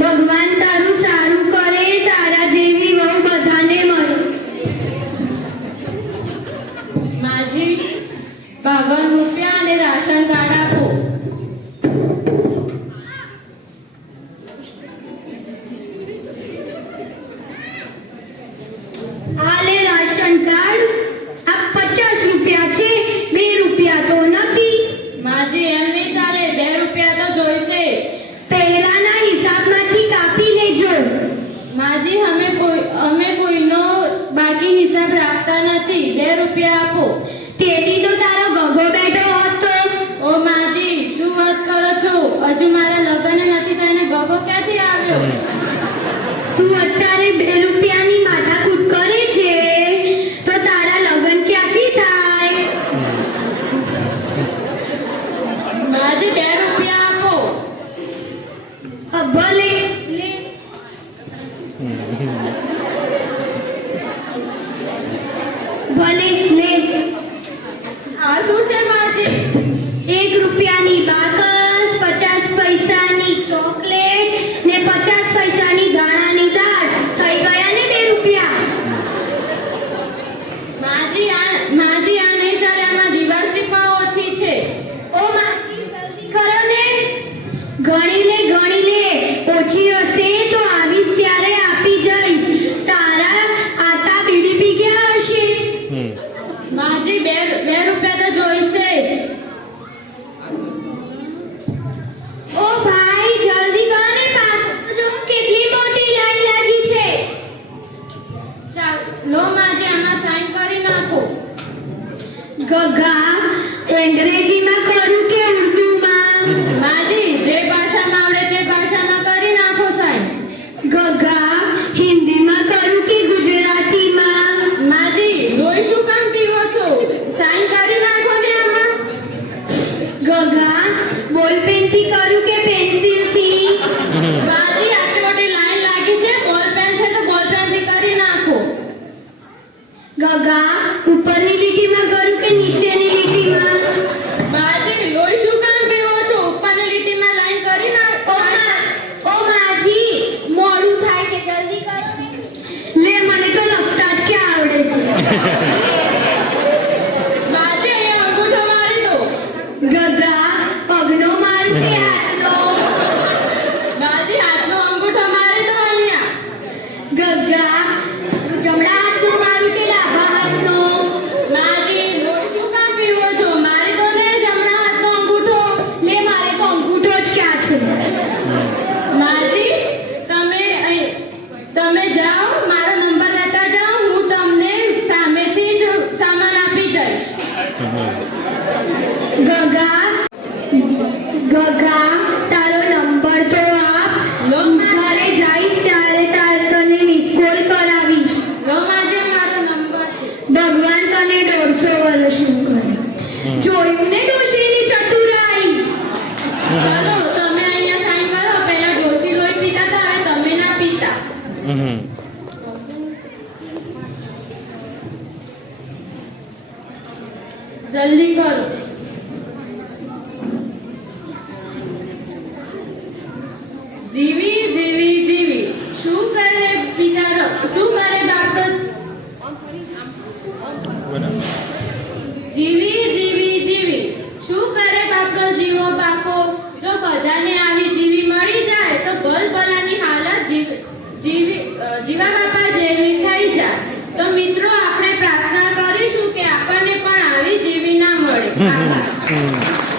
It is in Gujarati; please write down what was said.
ભગવાન તારું સારું કરે, તારા જેવી બધાને મળે. માજી બાવન રૂપિયા અને રાશન કાર્ડ આપો. રાખતા નથી બે રૂપિયા આપો. તેથી તો તારો ગગો બેઠો હતો. ઓ માજી શું વાત કરો છો? હજુ મારા લગ્ન નથી તને ગગો ક્યાંથી આવ્યો? તું અત્યારે બે રૂપિયાની ભલે લે આ શું છે માજી? એક રૂપિયાની બાકસ પચાસ પૈસાની ચોકલેટ ને પચાસ પૈસાની દાણાની દાળ. થઈ ગયા ને બે રૂપિયા? માજી આ માજી આ નહીં ચાલે આમાં દિવાસી પણ ઓછી છે. ઓ માજી જલ્દી કરો ને. ગણી લે ગણી લે. ઓછી હશે. માજી બે બે રૂપિયા તો જોઈશે જ. ઓ ભાઈ જલ્દી કરો ને પાછળ કેટલી મોટી લાઈન લાગી છે. ચાલો માજી આમાં સાઈન કરી નાખો. ગગા અંગ્રેજીમાં કરું કે ઉર્દુમાં? માજી જે ભાષામાં જોયું ને ડોશીની ચતુરાઈ ચાલો તમે અહીંયા સાઈન કરો પહેલા ડોશી લોહી પીતા હતા હવે તમે ના પીતા જલ્દી કરો જીવી જીવી જીવી શું કરે પિતારો શું કરે બાપડો જીવી જીવી જીવી શું કરે બાપડો જીવો પાકો જો બધાને આવી જીવી મળી જાય તો ભલ ભલાની હાલત જીવ જીવી બાપા જેવી થઈ જાય તો મિત્રો આપણે પ્રાર્થના કરીશું કે આપણને પણ આવી જીવી ના મળે.